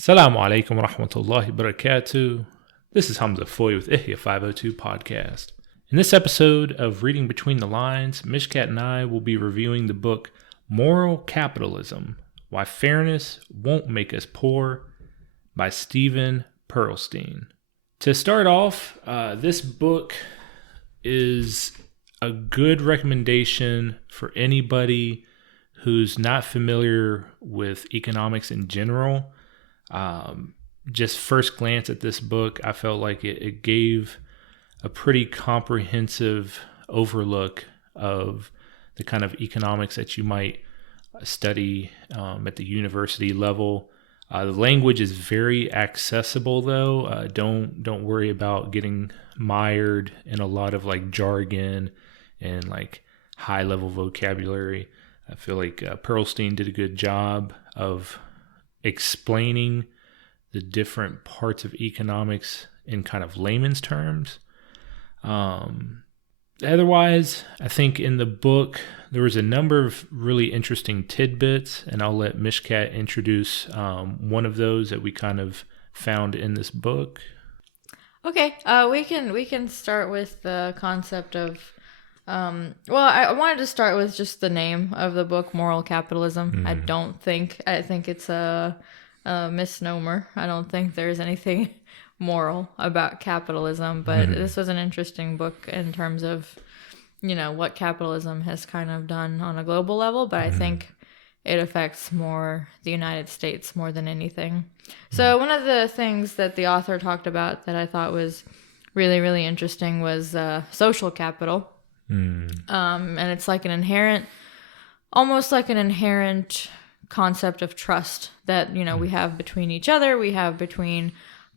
Assalamu alaikum wa rahmatullahi wa barakatuh. This is Hamza Foy with Ihya 502 Podcast. In this episode of Reading Between the Lines, Mishkat and I will be reviewing the book Moral Capitalism, Why Fairness Won't Make Us Poor by Steven Pearlstein. To start off, this book is a good recommendation for anybody who's not familiar with economics in general. Just first glance at this book, I felt like it gave a pretty comprehensive overlook of the kind of economics that you might study at the university level. The language is very accessible, though. Don't worry about getting mired in a lot of like jargon and like high level vocabulary. I feel like Pearlstein did a good job of explaining the different parts of economics in kind of layman's terms. Otherwise, I think in the book, there was a number of really interesting tidbits, and I'll let Mishkat introduce one of those that we kind of found in this book. Okay, we can start with the concept of, I wanted to start with just the name of the book, Moral Capitalism. I think it's a misnomer. I don't think there's anything moral about capitalism, but this was an interesting book in terms of, what capitalism has kind of done on a global level, but I think it affects more the United States more than anything. So one of the things that the author talked about that I thought was really, really interesting was social capital. And it's like almost like an inherent concept of trust that, we have between each other, we have between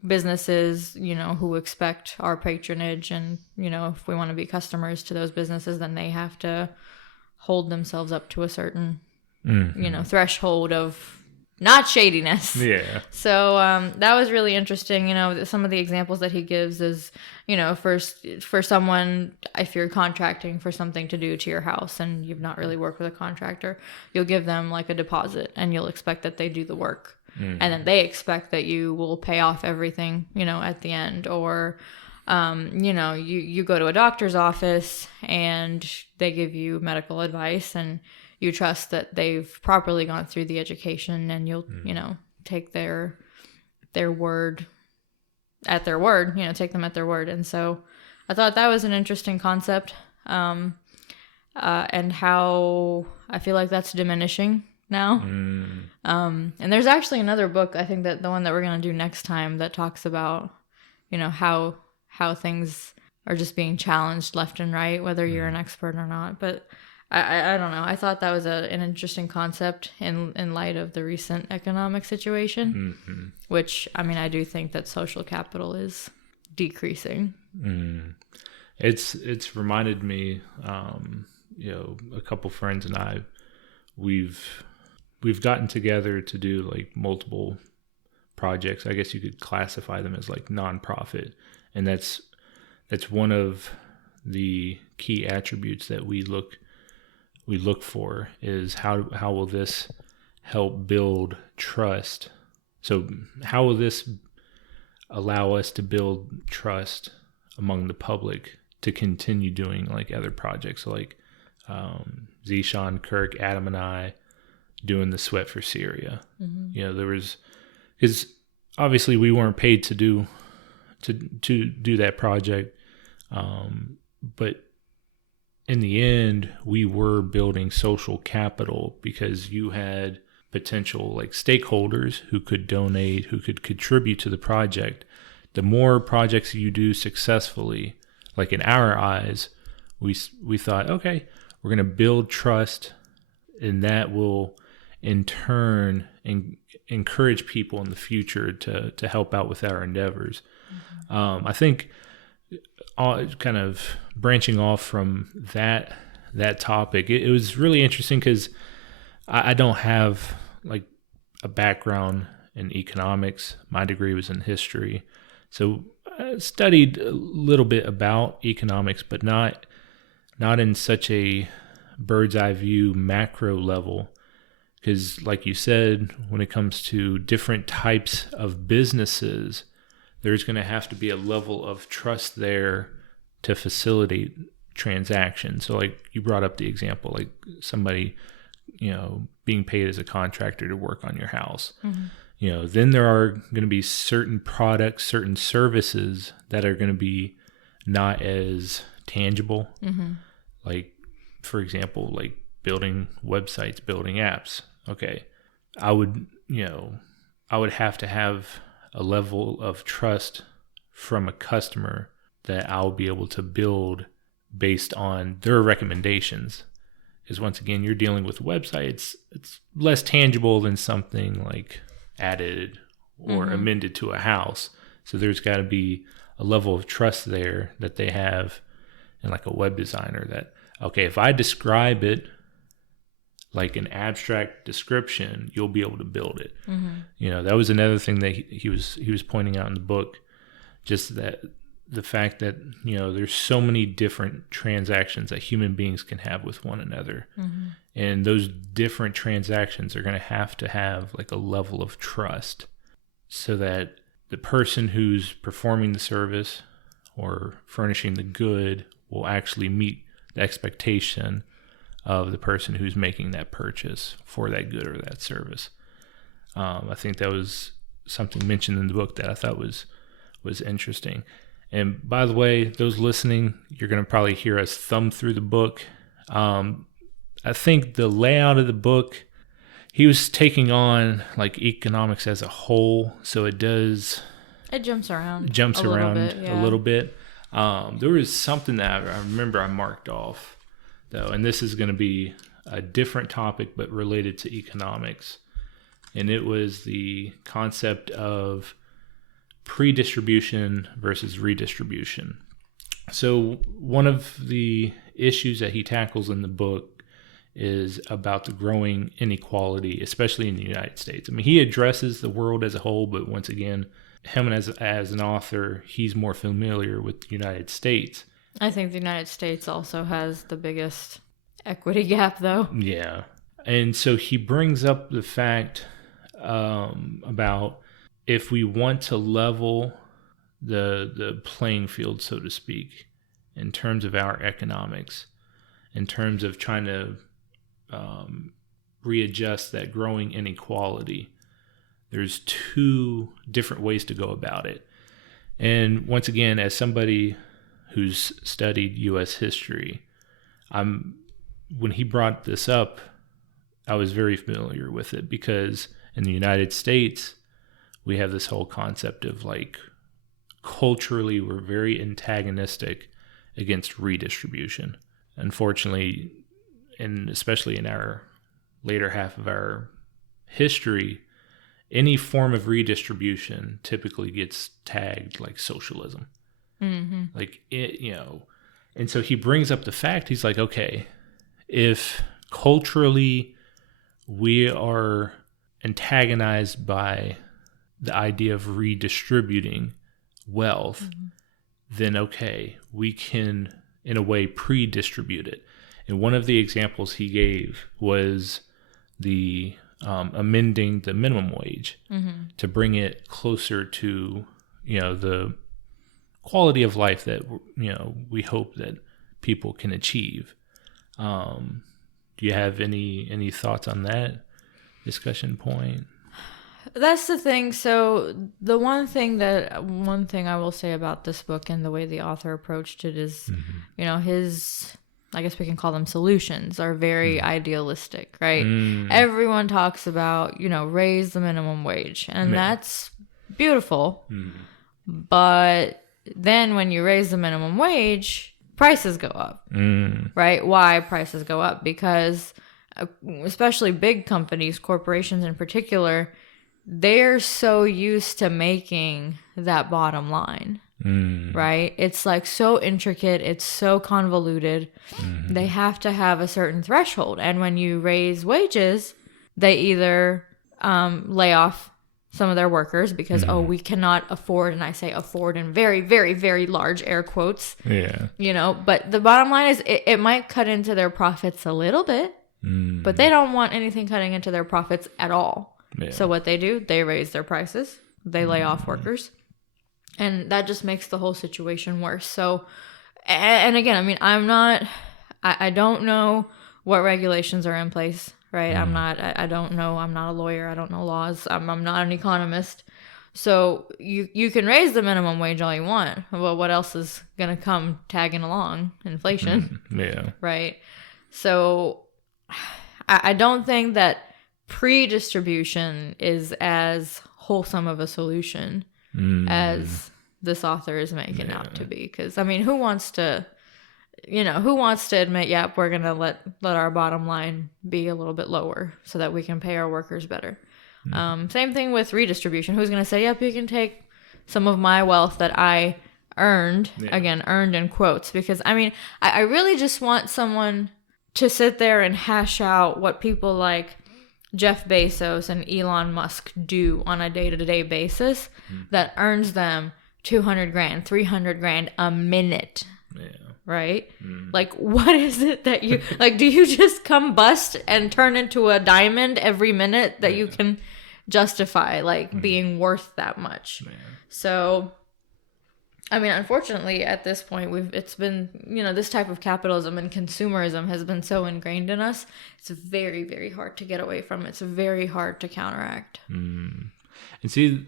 businesses, who expect our patronage, and, if we want to be customers to those businesses, then they have to hold themselves up to a certain, threshold of not shadiness. Yeah. So that was really interesting. Some of the examples that he gives is, first for someone, if you're contracting for something to do to your house and you've not really worked with a contractor, you'll give them like a deposit and you'll expect that they do the work. And then they expect that you will pay off everything, at the end. Or, you go to a doctor's office and they give you medical advice and you trust that they've properly gone through the education, and you'll, take their word at their word, take them at their word. And so I thought that was an interesting concept, and how I feel like that's diminishing now. And there's actually another book, I think that the one that we're going to do next time, that talks about, how things are just being challenged left and right, whether you're an expert or not. But I don't know. I thought that was an interesting concept in light of the recent economic situation, which, I do think that social capital is decreasing. It's reminded me, a couple friends and I, we've gotten together to do like multiple projects. I guess you could classify them as like nonprofit, and that's one of the key attributes that we look for, is how will this help build trust? So how will this allow us to build trust among the public to continue doing like other projects, like Zishan, Kirk, Adam, and I doing the Sweat for Syria. There was, because obviously we weren't paid to do that project, but in the end, we were building social capital because you had potential like stakeholders who could donate, who could contribute to the project. The more projects you do successfully, like in our eyes, we thought, okay, we're going to build trust, and that will in turn encourage people in the future to help out with our endeavors. I think kind of branching off from that topic, it was really interesting because I don't have like a background in economics. My degree was in history. So I studied a little bit about economics, but not in such a bird's eye view macro level. Because like you said, when it comes to different types of businesses, there's going to have to be a level of trust there to facilitate transactions. So like you brought up the example, like somebody, being paid as a contractor to work on your house. Mm-hmm. Then there are going to be certain products, certain services that are going to be not as tangible. Mm-hmm. Like, for example, like building websites, building apps. Okay. I would have to have a level of trust from a customer that I'll be able to build based on their recommendations. Because once again, you're dealing with websites, it's less tangible than something like added or mm-hmm. amended to a house. So there's got to be a level of trust there that they have in like a web designer that, okay, if I describe it like an abstract description, you'll be able to build it. Mm-hmm. That was another thing that he was pointing out in the book, just that the fact that, there's so many different transactions that human beings can have with one another. Mm-hmm. And those different transactions are going to have like a level of trust so that the person who's performing the service or furnishing the good will actually meet the expectation of the person who's making that purchase for that good or that service. I think that was something mentioned in the book that I thought was interesting. And by the way, those listening, you're going to probably hear us thumb through the book. I think the layout of the book, he was taking on like economics as a whole. So it jumps around a little bit. There was something that I remember I marked off though, and this is going to be a different topic, but related to economics. And it was the concept of predistribution versus redistribution. So one of the issues that he tackles in the book is about the growing inequality, especially in the United States. I mean, he addresses the world as a whole, but once again, him as an author, he's more familiar with the United States. I think the United States also has the biggest equity gap, though. Yeah. And so he brings up the fact about if we want to level the playing field, so to speak, in terms of our economics, in terms of trying to readjust that growing inequality, there's two different ways to go about it. And once again, as somebody who's studied U.S. history, when he brought this up, I was very familiar with it because in the United States, we have this whole concept of like culturally we're very antagonistic against redistribution. Unfortunately, and especially in our later half of our history, any form of redistribution typically gets tagged like socialism. Mm-hmm. Like it, and so he brings up the fact, he's like, okay, if culturally we are antagonized by the idea of redistributing wealth, mm-hmm. then okay, we can in a way pre-distribute it. And one of the examples he gave was the amending the minimum wage mm-hmm. to bring it closer to the quality of life that we hope that people can achieve. Do you have any thoughts on that discussion point? That's the thing. So the one thing I will say about this book and the way the author approached it is, mm-hmm. His, I guess we can call them solutions, are very idealistic, right? Everyone talks about, raise the minimum wage, and that's beautiful. But then when you raise the minimum wage, prices go up, right? Why prices go up? Because especially big companies, corporations in particular, they're so used to making that bottom line, right? It's like so intricate. It's so convoluted. Mm-hmm. They have to have a certain threshold. And when you raise wages, they either lay off some of their workers because, we cannot afford, and I say afford in very, very, very large air quotes. Yeah. But the bottom line is it might cut into their profits a little bit, But they don't want anything cutting into their profits at all. Yeah. So what they do, they raise their prices, they lay off workers, and that just makes the whole situation worse. So, and again, I mean, I don't know what regulations are in place, right? I don't know. I'm not a lawyer. I don't know laws. I'm not an economist. So you can raise the minimum wage all you want. Well, what else is going to come tagging along? Inflation. Yeah. Right. So I don't think that predistribution is as wholesome of a solution as this author is making out to be. Because, I mean, who wants to admit, yep, we're going to let our bottom line be a little bit lower so that we can pay our workers better. Same thing with redistribution. Who's going to say, yep, you can take some of my wealth that I earned, again, earned in quotes, because I mean, I really just want someone to sit there and hash out what people like Jeff Bezos and Elon Musk do on a day-to-day basis that earns them 200 grand, 300 grand a minute. Yeah. Right? Like, what is it that you, like, do you just combust and turn into a diamond every minute that you can justify, like, being worth that much? So, I mean, unfortunately, at this point, it's been, this type of capitalism and consumerism has been so ingrained in us, it's very, very hard to get away from. It's very hard to counteract. And see,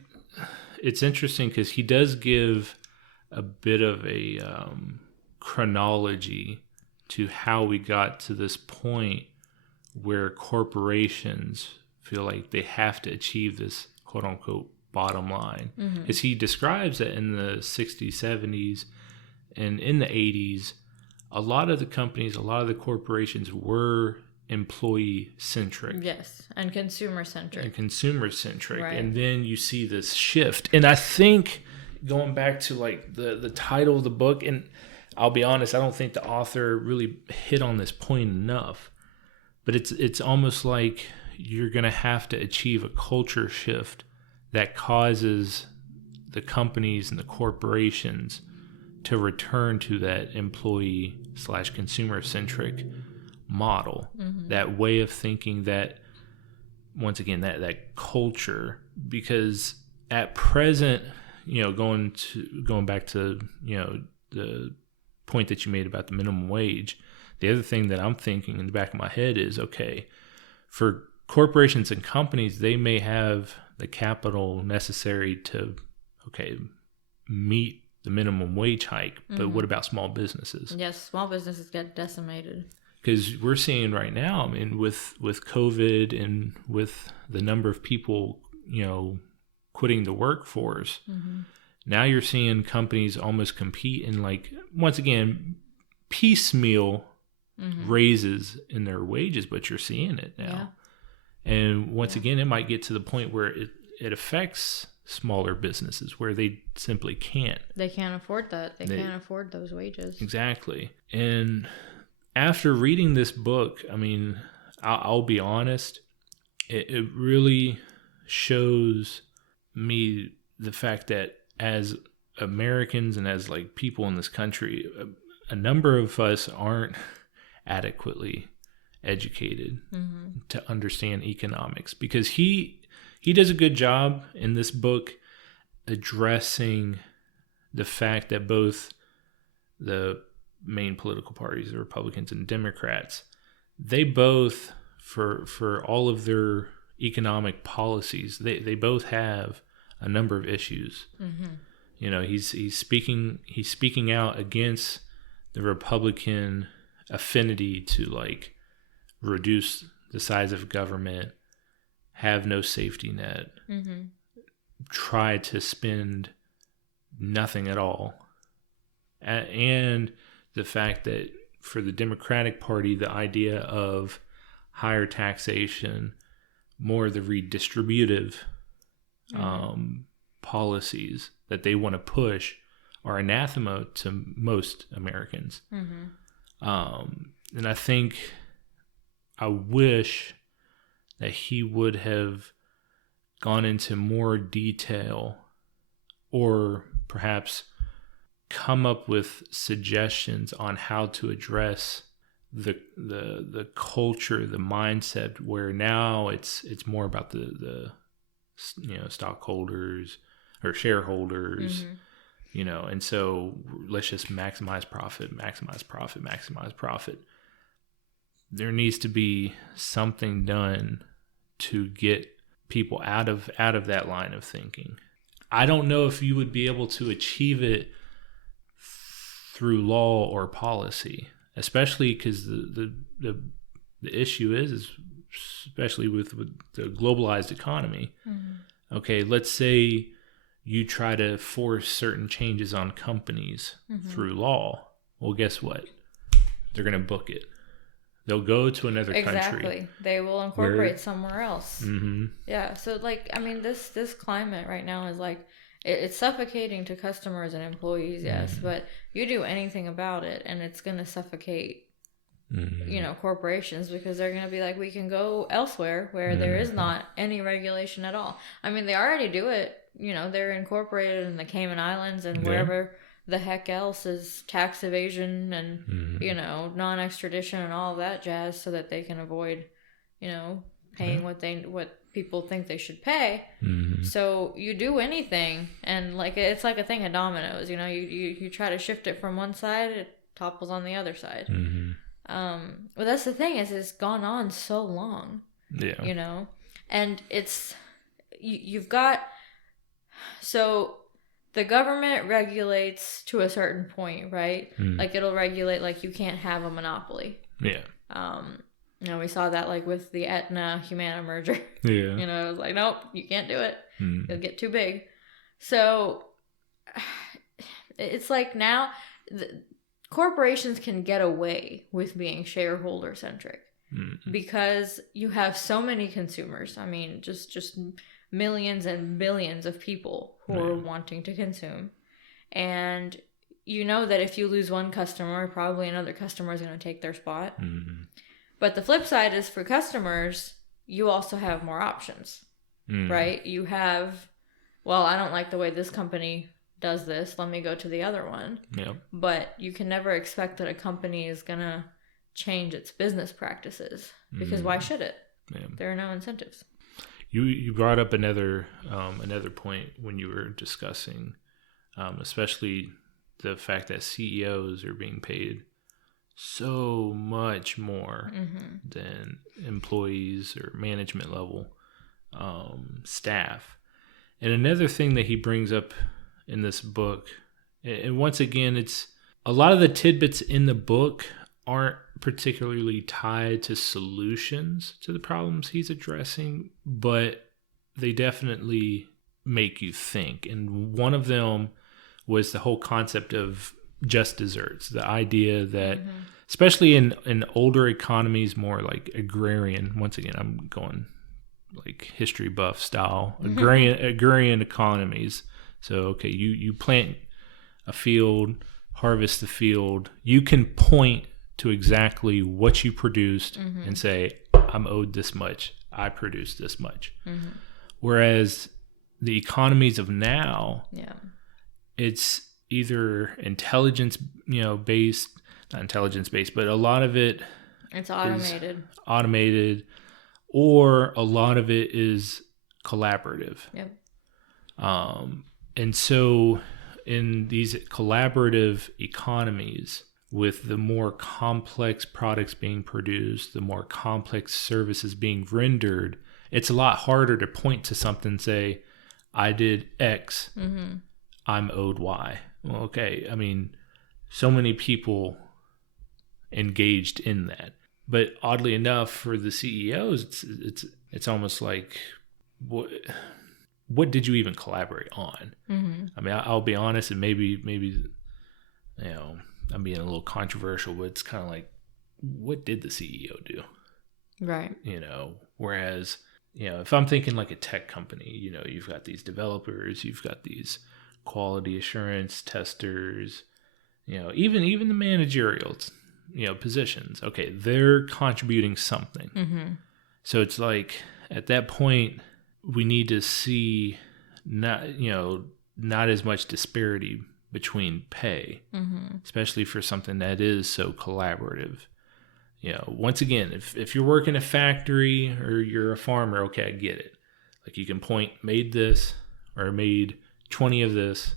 it's interesting because he does give a bit of a chronology to how we got to this point where corporations feel like they have to achieve this quote unquote bottom line. As he describes that in the 60s, 70s, and in the 80s, a lot of the companies, a lot of the corporations were employee centric. Yes, and consumer centric. Right. And then you see this shift. And I think going back to like the title of the book, and I'll be honest, I don't think the author really hit on this point enough, but it's almost like you're going to have to achieve a culture shift that causes the companies and the corporations to return to that employee / consumer centric model, that way of thinking, that once again, that culture, because at present, going back to, the point that you made about the minimum wage, the other thing that I'm thinking in the back of my head is, okay, for corporations and companies, they may have the capital necessary to, meet the minimum wage hike, but what about small businesses? Yes, small businesses get decimated. Because we're seeing right now, I mean, with COVID and with the number of people, quitting the workforce, now you're seeing companies almost compete in, like, once again, piecemeal raises in their wages, but you're seeing it now. Yeah. And once again, it might get to the point where it affects smaller businesses where they simply can't. They can't afford that. They can't afford those wages. Exactly. And after reading this book, I mean, I'll be honest, it really shows me the fact that as Americans and as like people in this country, a number of us aren't adequately educated to understand economics, because he does a good job in this book addressing the fact that both the main political parties, the Republicans and Democrats, they both, for all of their economic policies, they both have a number of issues. He's speaking out against the Republican affinity to like reduce the size of government, have no safety net, try to spend nothing at all, and the fact that for the Democratic Party, the idea of higher taxation, more the redistributive policies that they want to push are anathema to most Americans. And I think, I wish that he would have gone into more detail, or perhaps come up with suggestions on how to address the culture, the mindset, where now it's more about the stockholders or shareholders, and so let's just maximize profit. There needs to be something done to get people out of that line of thinking. I don't know if you would be able to achieve it through law or policy, especially because the issue is especially with the globalized economy. Okay, let's say you try to force certain changes on companies through law. Well, guess what? They're going to book it. They'll go to another country. Exactly. They will incorporate somewhere else. Yeah. So, this climate right now is it's suffocating to customers and employees, yes, but you do anything about it, and it's going to suffocate, corporations, because they're going to be like, we can go elsewhere where there is not any regulation at all. I mean, they already do it. They're incorporated in the Cayman Islands and wherever the heck else is tax evasion and, non-extradition and all of that jazz, so that they can avoid, paying what people think they should pay. So you do anything, and it's like a thing of dominoes. You try to shift it from one side, it topples on the other side. Well, that's the thing, is it's gone on so long. And it's you've got, so the government regulates to a certain point, right? It'll regulate, you can't have a monopoly. We saw that with the Aetna Humana merger. It was like, nope, you can't do it. It'll get too big. So it's like now corporations can get away with being shareholder centric because you have so many consumers. I mean, just millions and billions of people who are wanting to consume. And that if you lose one customer, probably another customer is going to take their spot. But the flip side is, for customers, you also have more options, right? You have, I don't like the way this company does this. Let me go to the other one. But you can never expect that a company is going to change its business practices, because why should it? There are no incentives. You brought up another point when you were discussing, especially the fact that CEOs are being paid so much more than employees or management level staff. And another thing that he brings up in this book, and once again, it's a lot of the tidbits in the book aren't particularly tied to solutions to the problems he's addressing, but they definitely make you think. And one of them was the whole concept of just desserts. The idea that, especially in older economies, more like agrarian, once again, I'm going like history buff style, agrarian economies. So, okay, you plant a field, harvest the field, you can point to exactly what you produced and say, I'm owed this much, I produced this much. Whereas the economies of now, it's either intelligence, based, not intelligence based, but a lot of it, it's automated, or a lot of it is collaborative. And so in these collaborative economies, with the more complex products being produced, the more complex services being rendered, it's a lot harder to point to something and say, I did X, I'm owed Y. Well, okay, I mean, so many people engaged in that. But oddly enough, for the CEOs, it's almost like, what did you even collaborate on? I mean, I'll be honest, and maybe I'm being a little controversial, but it's kind of like, what did the CEO do? Right. Whereas, if I'm thinking like a tech company, you've got these developers, you've got these quality assurance testers, even the managerial, positions. Okay, they're contributing something. So it's like, at that point, we need to see not as much disparity between pay, especially for something that is so collaborative. once again, if you're working a factory or you're a farmer, okay, I get it. Like you can point, made this or made 20 of this.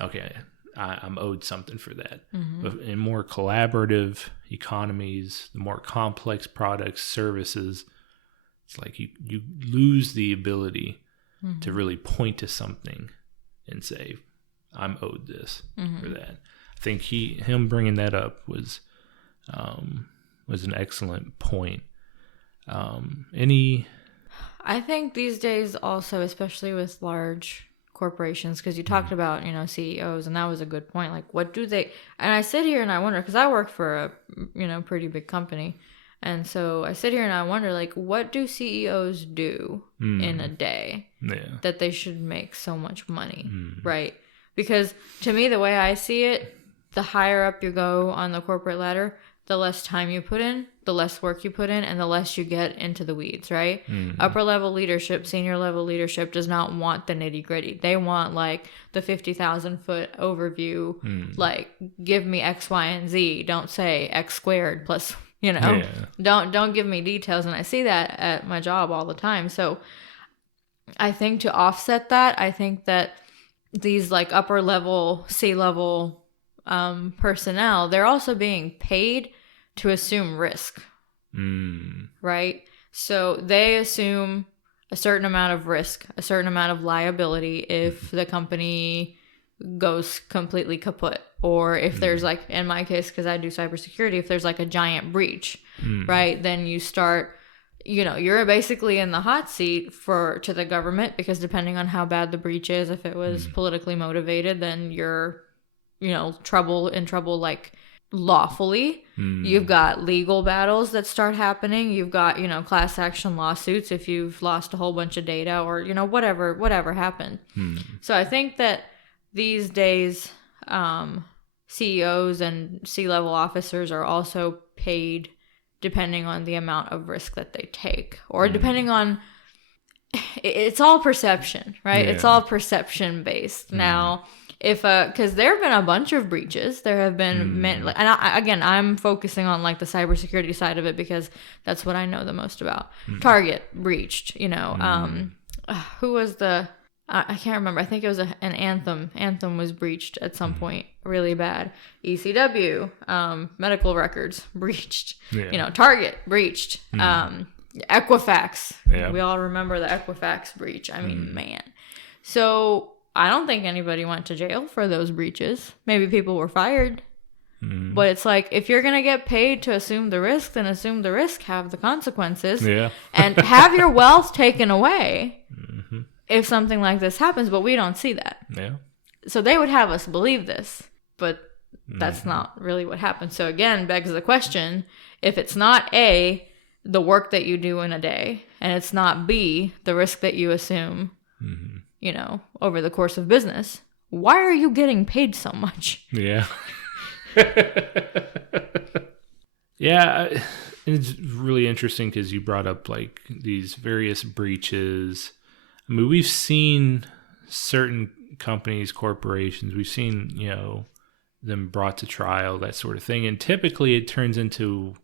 Okay, I'm owed something for that. But in more collaborative economies, the more complex products, services, it's like you lose the ability to really point to something and say, I'm owed this or that. I think him bringing that up was an excellent point. I think these days also, especially with large corporations, because you talked about, CEOs, and that was a good point. Like, what do they, and I sit here and I wonder, because I work for a, pretty big company. And so I sit here and I wonder, like, what do CEOs do in a day that they should make so much money, right? Because to me, the way I see it, the higher up you go on the corporate ladder, the less time you put in, the less work you put in, and the less you get into the weeds, right? Upper level leadership, senior level leadership does not want the nitty gritty. They want like the 50,000 foot overview, like give me X, Y, and Z. Don't say X squared plus, don't give me details. And I see that at my job all the time. So I think to offset that, I think that these like upper level, C-level personnel, they're also being paid to assume risk, right? So they assume a certain amount of risk, a certain amount of liability if the company goes completely kaput, or if there's like, in my case, because I do cybersecurity, if there's like a giant breach, right? Then you start, you're basically in the hot seat to the government, because depending on how bad the breach is, if it was politically motivated, then you're, in trouble like lawfully. You've got legal battles that start happening. You've got, class action lawsuits if you've lost a whole bunch of data, or, whatever happened. So I think that these days, CEOs and C-level officers are also paid depending on the amount of risk that they take, or depending on, it's all perception, right? It's all perception based. Now, because there have been a bunch of breaches, there have been and I'm focusing on like the cybersecurity side of it because that's what I know the most about. Target breached, who was I can't remember. I think it was an Anthem. Anthem was breached at some point, really bad. ECW, medical records breached. Target breached. Equifax. We all remember the Equifax breach. I mean, man. So I don't think anybody went to jail for those breaches. Maybe people were fired. But it's like, if you're going to get paid to assume the risk, then assume the risk, have the consequences, and have your wealth taken away if something like this happens. But we don't see that. So they would have us believe this, but that's not really what happens. So again, begs the question, if it's not A, the work that you do in a day, and it's not B, the risk that you assume, over the course of business, why are you getting paid so much? It's really interesting because you brought up like these various breaches. I mean, we've seen certain companies, corporations, we've seen, them brought to trial, that sort of thing. And typically it turns into,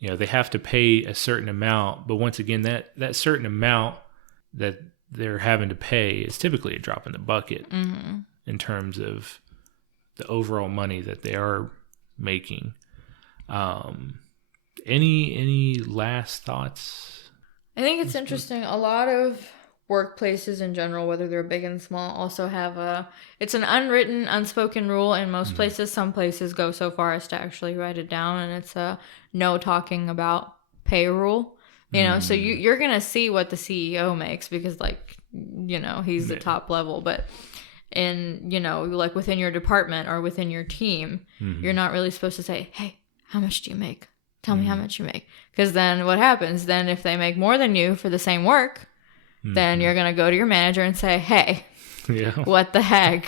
they have to pay a certain amount. But once again, that certain amount that they're having to pay is typically a drop in the bucket in terms of the overall money that they are making. Any last thoughts? I think it's interesting. A lot of workplaces in general, whether they're big and small, also have it's an unwritten, unspoken rule in most places. Some places go so far as to actually write it down, and it's a no talking about pay rule. So you're going to see what the CEO makes because, he's the top level. But in, like within your department or within your team, you're not really supposed to say, hey, how much do you make? Tell me how much you make. Because then what happens? Then if they make more than you for the same work, then you're going to go to your manager and say, hey, what the heck?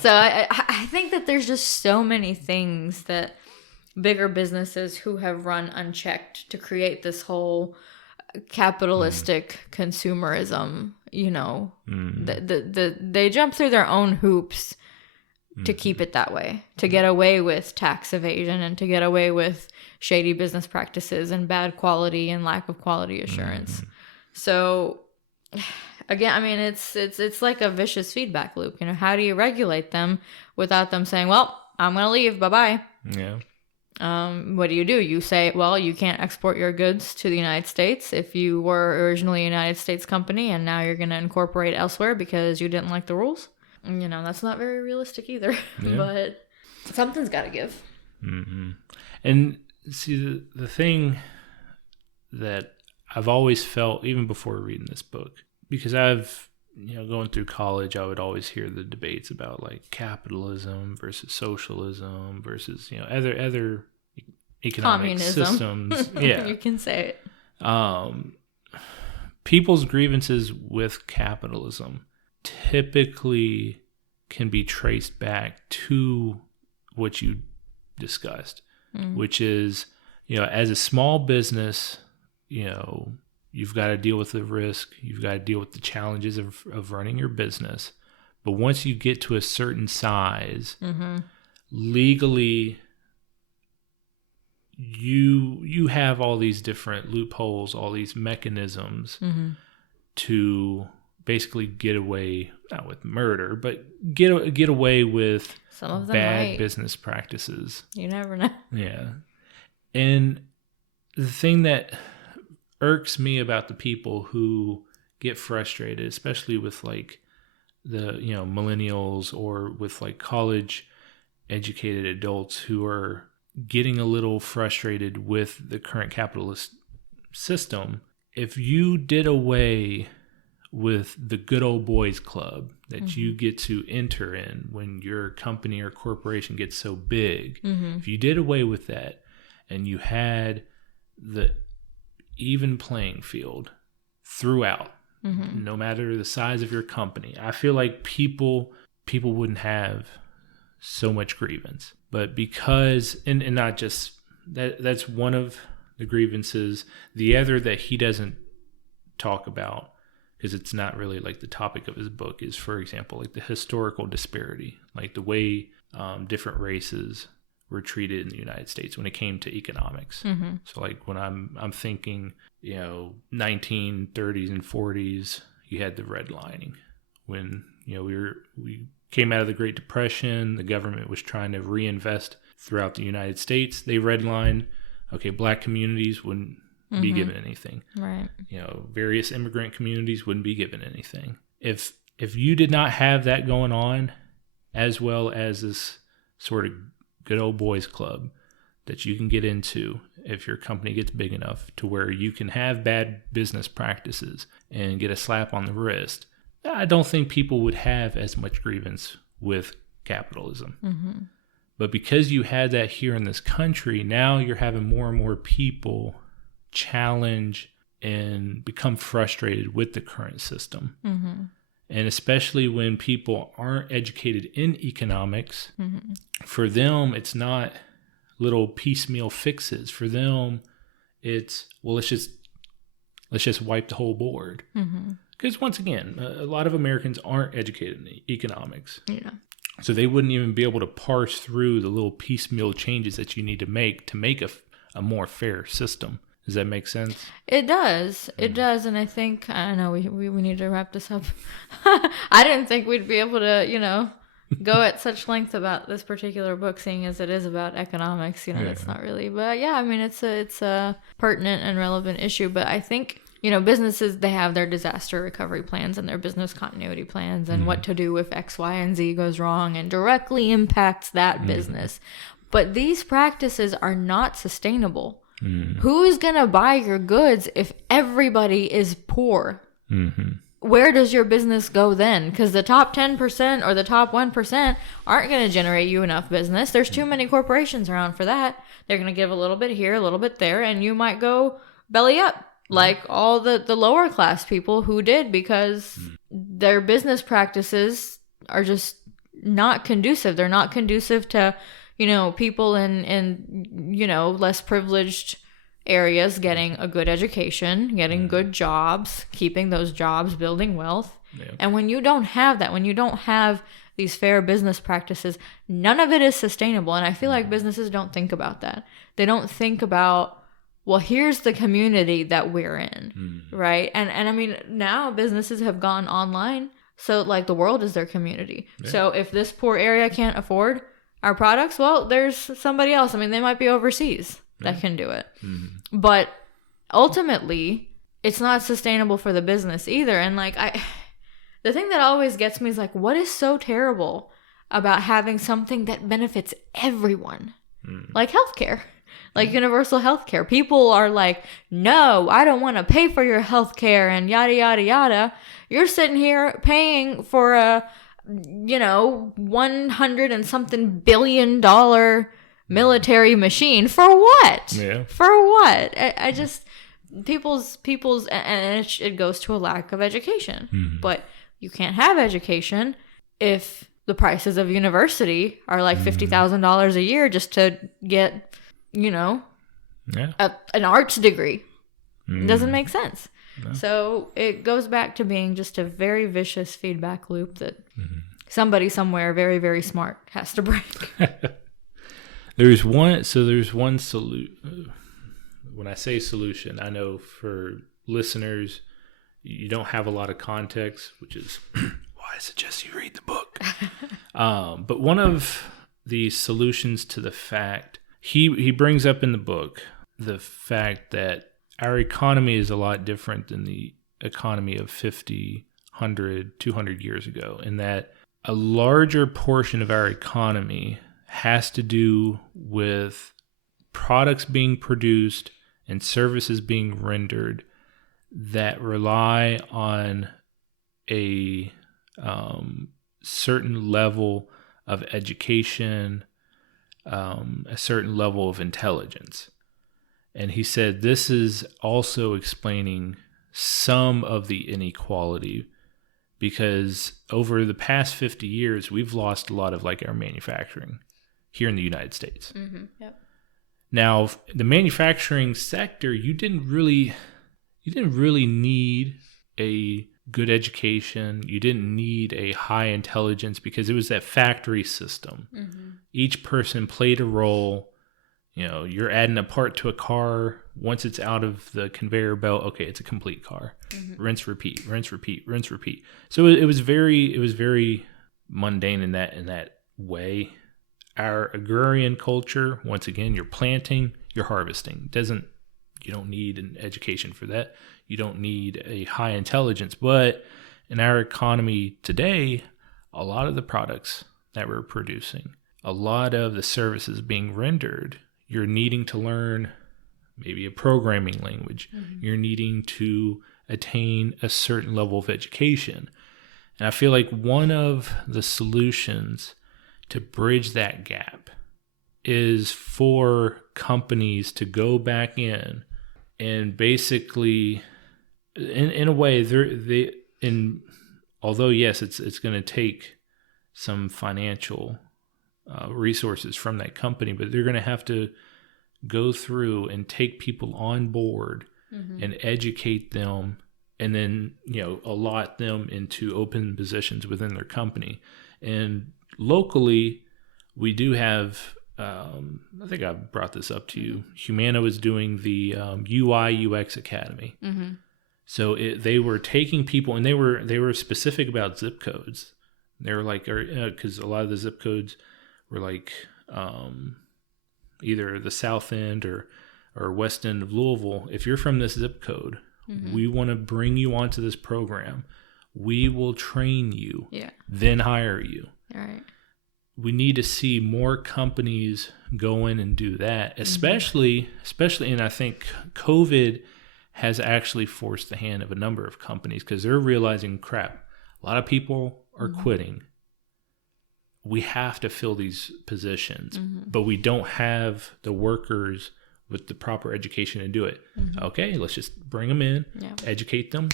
So I think that there's just so many things that bigger businesses who have run unchecked to create this whole capitalistic consumerism, they jump through their own hoops to keep it that way, to get away with tax evasion and to get away with shady business practices and bad quality and lack of quality assurance. So again, I mean, it's like a vicious feedback loop. You know, how do you regulate them without them saying, well, I'm going to leave. Bye-bye. Yeah. What do? You say, well, you can't export your goods to the United States if you were originally a United States company and now you're going to incorporate elsewhere because you didn't like the rules. You know, that's not very realistic either, but something's got to give. Mm-hmm. And see, the thing that I've always felt, even before reading this book, because I've, going through college, I would always hear the debates about like capitalism versus socialism versus, other economic communism systems. Yeah. You can say it. People's grievances with capitalism typically can be traced back to what you discussed, which is, as a small business, you've got to deal with the risk, you've got to deal with the challenges of running your business. But once you get to a certain size, legally, you have all these different loopholes, all these mechanisms to basically get away, not with murder, but get away with some of them bad business practices. You never know. Yeah. And the thing that irks me about the people who get frustrated, especially with like the, millennials or with like college educated adults who are getting a little frustrated with the current capitalist system. If you did away with the good old boys club that you get to enter in when your company or corporation gets so big, if you did away with that and you had the even playing field throughout, no matter the size of your company, I feel like people wouldn't have so much grievance. But because, and not just that's one of the grievances. The other that he doesn't talk about, because it's not really like the topic of his book, is, for example, like the historical disparity, like the way different races were treated in the United States when it came to economics. So like when I'm thinking, 1930s and 40s, you had the redlining. When, we came out of the Great Depression, the government was trying to reinvest throughout the United States. They redlined, okay, black communities wouldn't be given anything. Right. Various immigrant communities wouldn't be given anything. If you did not have that going on, as well as this sort of good old boys club that you can get into if your company gets big enough to where you can have bad business practices and get a slap on the wrist, I don't think people would have as much grievance with capitalism. But because you had that here in this country, now you're having more and more people challenge and become frustrated with the current system. And especially when people aren't educated in economics, for them, it's not little piecemeal fixes. For them, it's, well, let's just wipe the whole board. Because once again, a lot of Americans aren't educated in economics. Yeah. So they wouldn't even be able to parse through the little piecemeal changes that you need to make a more fair system. Does that make sense? It does. It does. And I think, I know we need to wrap this up. I didn't think we'd be able to, go at such length about this particular book, seeing as it is about economics. It's not really. But yeah, I mean, it's a pertinent and relevant issue. But I think, businesses, they have their disaster recovery plans and their business continuity plans and what to do if X, Y, and Z goes wrong and directly impacts that business. But these practices are not sustainable. Who's going to buy your goods if everybody is poor? Where does your business go then? Because the top 10% or the top 1% aren't going to generate you enough business. There's too many corporations around for that. They're going to give a little bit here, a little bit there, and you might go belly up like all the lower class people who did, because their business practices are just not conducive. They're not conducive to people in less privileged areas getting a good education, getting good jobs, keeping those jobs, building wealth. Yeah. And when you don't have that, when you don't have these fair business practices, none of it is sustainable. And I feel like businesses don't think about that. They don't think about, well, here's the community that we're in, right? And I mean, now businesses have gone online. So like the world is their community. Yeah. So if this poor area can't afford our products, well, there's somebody else. I mean, they might be overseas that can do it. Mm-hmm. But ultimately, it's not sustainable for the business either. And like the thing that always gets me is like, what is so terrible about having something that benefits everyone? Like healthcare. Like universal healthcare. People are like, no, I don't want to pay for your healthcare and yada, yada, yada. You're sitting here paying for a, $100 and something billion military machine. For what? Yeah. For what? I just, people's, and it goes to a lack of education. Mm-hmm. But you can't have education if the prices of university are like $50,000 a year just to get, an arts degree. It doesn't make sense. No. So it goes back to being just a very vicious feedback loop that somebody somewhere very, very smart has to break. There's one solution. When I say solution, I know for listeners, you don't have a lot of context, which is why I suggest you read the book. But one of the solutions to the fact, he brings up in the book the fact that our economy is a lot different than the economy of 50, 100, 200 years ago, and that a larger portion of our economy has to do with products being produced and services being rendered that rely on a certain level of education, a certain level of intelligence. And he said this is also explaining some of the inequality, because over the past 50 years, we've lost a lot of like our manufacturing here in the United States. Mm-hmm. Yep. Now, the manufacturing sector, you didn't really need a good education. You didn't need a high intelligence because it was that factory system. Mm-hmm. Each person played a role. You're adding a part to a car. Once it's out of the conveyor belt, okay, it's a complete car. Mm-hmm. Rinse, repeat, rinse, repeat, rinse, repeat. So it was very mundane in that way. Our agrarian culture, once again, you're planting, you're harvesting. You don't need an education for that. You don't need a high intelligence. But in our economy today, a lot of the products that we're producing, a lot of the services being rendered, you're needing to learn maybe a programming language. Mm-hmm. You're needing to attain a certain level of education. And I feel like one of the solutions to bridge that gap is for companies to go back in and basically, in a way, although yes, it's going to take some financial resources from that company, but they're going to have to go through and take people on board and educate them, and then allot them into open positions within their company. And locally, we do have. I think I brought this up to you. Humana was doing the UI UX Academy. Mm-hmm. So they were taking people, and they were specific about zip codes. They were like, because a lot of the zip codes were like either the south end or west end of Louisville. If you're from this zip code, we want to bring you onto this program. We will train you, then hire you. All right. We need to see more companies go in and do that, especially, and I think COVID has actually forced the hand of a number of companies because they're realizing, crap, a lot of people are quitting. We have to fill these positions, but we don't have the workers with the proper education to do it. Mm-hmm. Okay, let's just bring them in, educate them,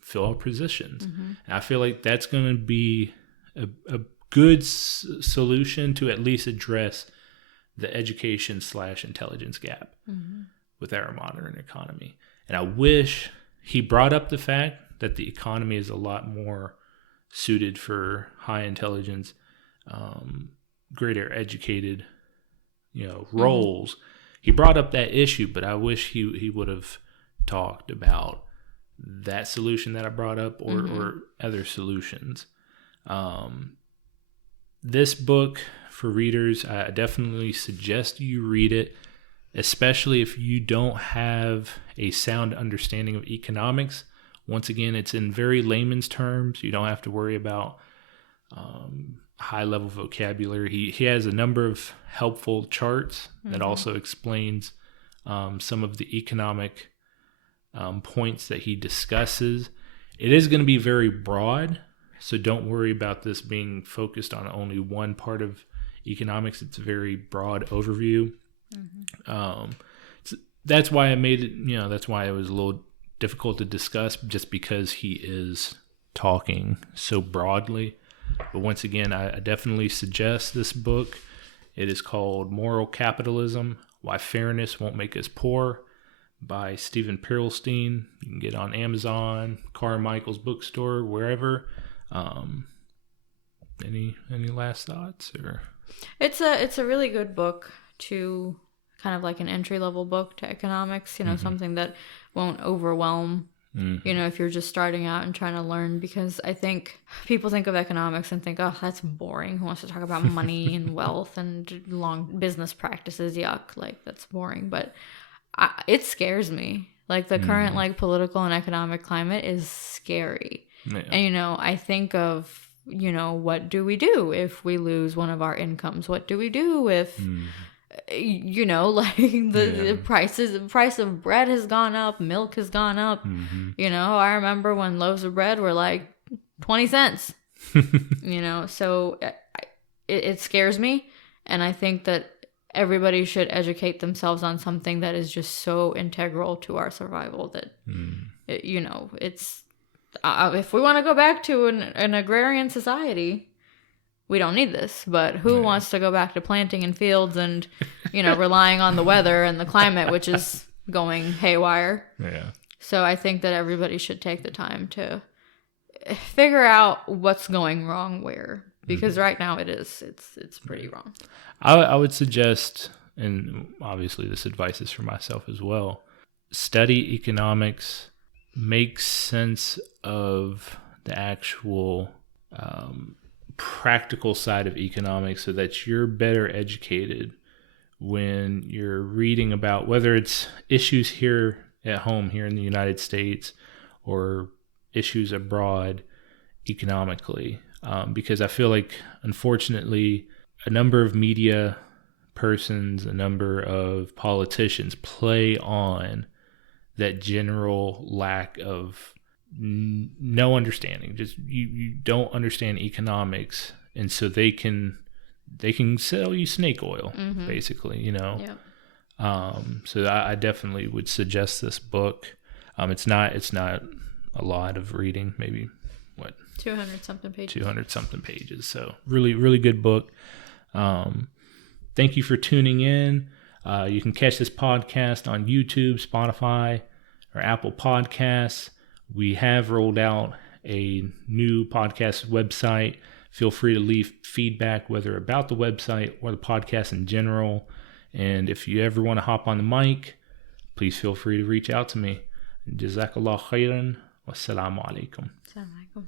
fill our positions. Mm-hmm. And I feel like that's going to be a good solution to at least address the education/intelligence gap with our modern economy. And I wish he brought up the fact that the economy is a lot more suited for high intelligence, greater educated, roles. He brought up that issue, but I wish he would have talked about that solution that I brought up or other solutions. This book, for readers, I definitely suggest you read it, especially if you don't have a sound understanding of economics. Once again, it's in very layman's terms. You don't have to worry about high-level vocabulary. He has a number of helpful charts that also explains some of the economic points that he discusses. It is going to be very broad, so don't worry about this being focused on only one part of economics. It's a very broad overview. That's why I made it, that's why it was a little difficult to discuss, just because he is talking so broadly. But once again, I definitely suggest this book. It is called Moral Capitalism: Why Fairness Won't Make Us Poor, by Steven Pearlstein. You can get it on Amazon, Carmichael's bookstore, wherever. Any last thoughts? Or it's a really good book to kind of like an entry level book to economics. Something that won't overwhelm. If you're just starting out and trying to learn, because I think people think of economics and think, oh, that's boring. Who wants to talk about money and wealth and long business practices? Yuck, like that's boring. But it scares me. Like the current like political and economic climate is scary. Yeah. And I think of what do we do if we lose one of our incomes? What do we do if the price of bread has gone up, milk has gone up. I remember when loaves of bread were like 20 cents. So it scares me, and I think that everybody should educate themselves on something that is just so integral to our survival that it's if we want to go back to an agrarian society, we don't need this. But who wants to go back to planting in fields and relying on the weather and the climate, which is going haywire? So I think that everybody should take the time to figure out what's going wrong where, because right now it's pretty wrong. I would suggest, and obviously this advice is for myself as well, study economics, make sense of the actual practical side of economics so that you're better educated when you're reading about whether it's issues here at home, here in the United States, or issues abroad economically. Because I feel like, unfortunately, a number of media persons, a number of politicians play on that general lack of no understanding. Just you don't understand economics, and so they can sell you snake oil, basically. So I definitely would suggest this book. It's not a lot of reading, maybe 200 something pages. 200 something pages. So really, really good book. Thank you for tuning in. You can catch this podcast on YouTube, Spotify, or Apple Podcasts. We have rolled out a new podcast website. Feel free to leave feedback, whether about the website or the podcast in general. And if you ever want to hop on the mic, please feel free to reach out to me. Jazakallah khairan. Wassalamu alaikum. Assalamu alaikum.